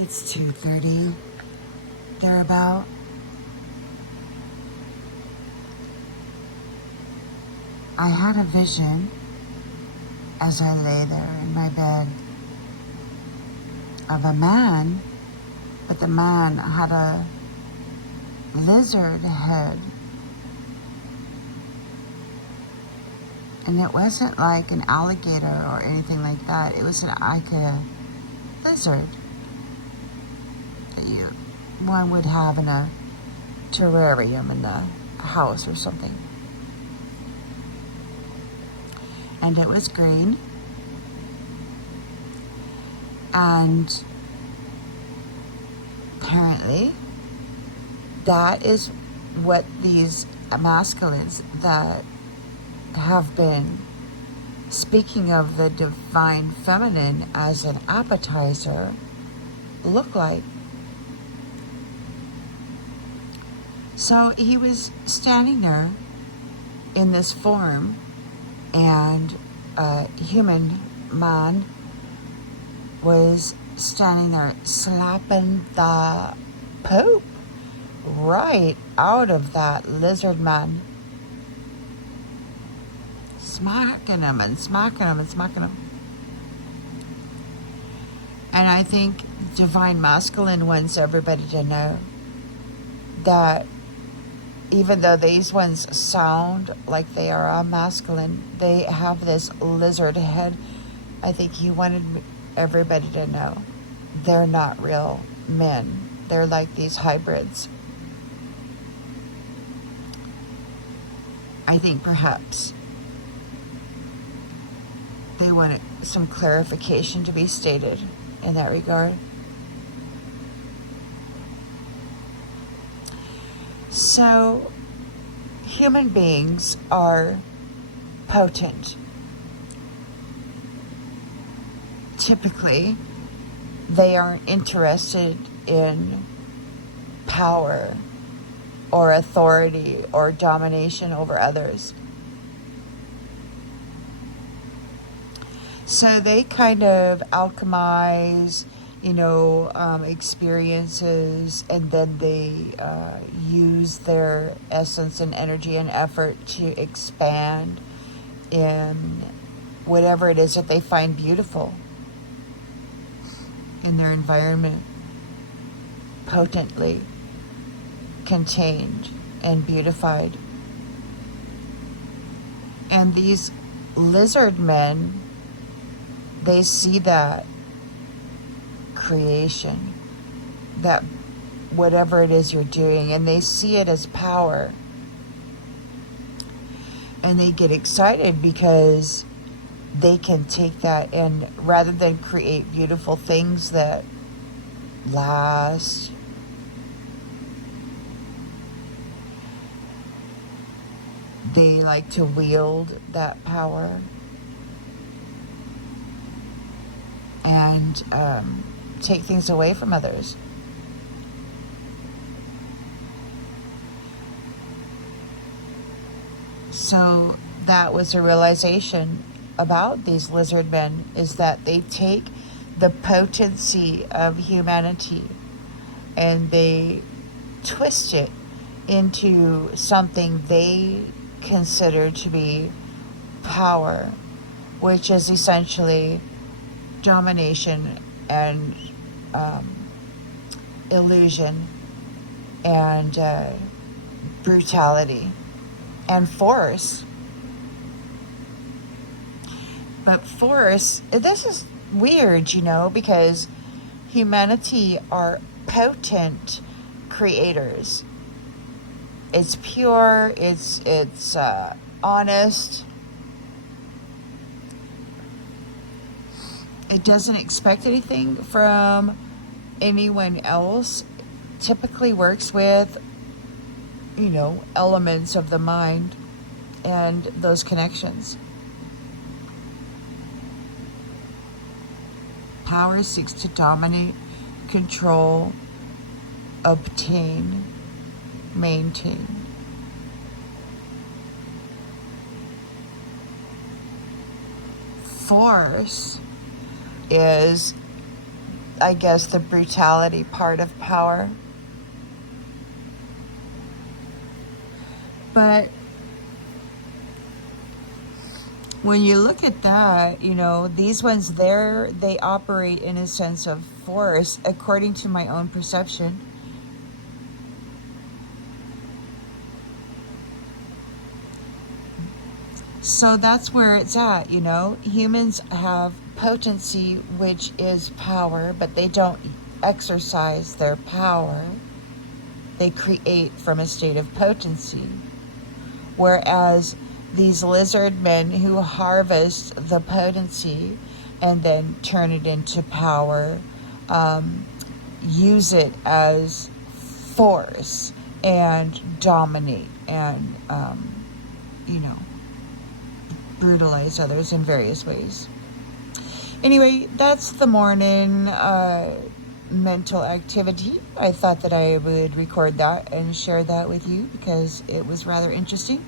It's 2:30, thereabout. I had a vision as I lay there in my bed of a man, but the man had a lizard head. And it wasn't like an alligator or anything like that. It was like a lizard that one would have in a terrarium in the house or something. And it was green. And apparently that is what these masculines that have been speaking of the divine feminine as an appetizer look like. So he was standing there in this form, and a human man was standing there slapping the poop right out of that lizard man. Smacking him and smacking him and smacking him. And I think divine masculine wants everybody to know that even though these ones sound like they are all masculine, they have this lizard head. I think he wanted everybody to know they're not real men. They're like these hybrids. I think perhaps they wanted some clarification to be stated in that regard. So, human beings are potent. Typically, they aren't interested in power or authority or domination over others. So they kind of alchemize, experiences, and then they use their essence and energy and effort to expand in whatever it is that they find beautiful in their environment, potently contained and beautified. And these lizard men, they see that creation, that whatever it is you're doing, and they see it as power. And they get excited because they can take that, and rather than create beautiful things that last, they like to wield that power and take things away from others. So that was a realization about these lizard men, is that they take the potency of humanity and they twist it into something they consider to be power, which is essentially domination and illusion and brutality and force. But force, this is weird, because humanity are potent creators. It's pure, it's honest. It doesn't expect anything from anyone else. Typically works with, elements of the mind and those connections. Power seeks to dominate, control, obtain, maintain. Force is I guess, the brutality part of power. But when you look at that, these ones there, they operate in a sense of force, according to my own perception. So that's where it's at, Humans have potency, which is power, but they don't exercise their power. They create from a state of potency. Whereas these lizard men who harvest the potency and then turn it into power, use it as force and dominate and, brutalize others in various ways. Anyway, that's the morning mental activity. I thought that I would record that and share that with you because it was rather interesting.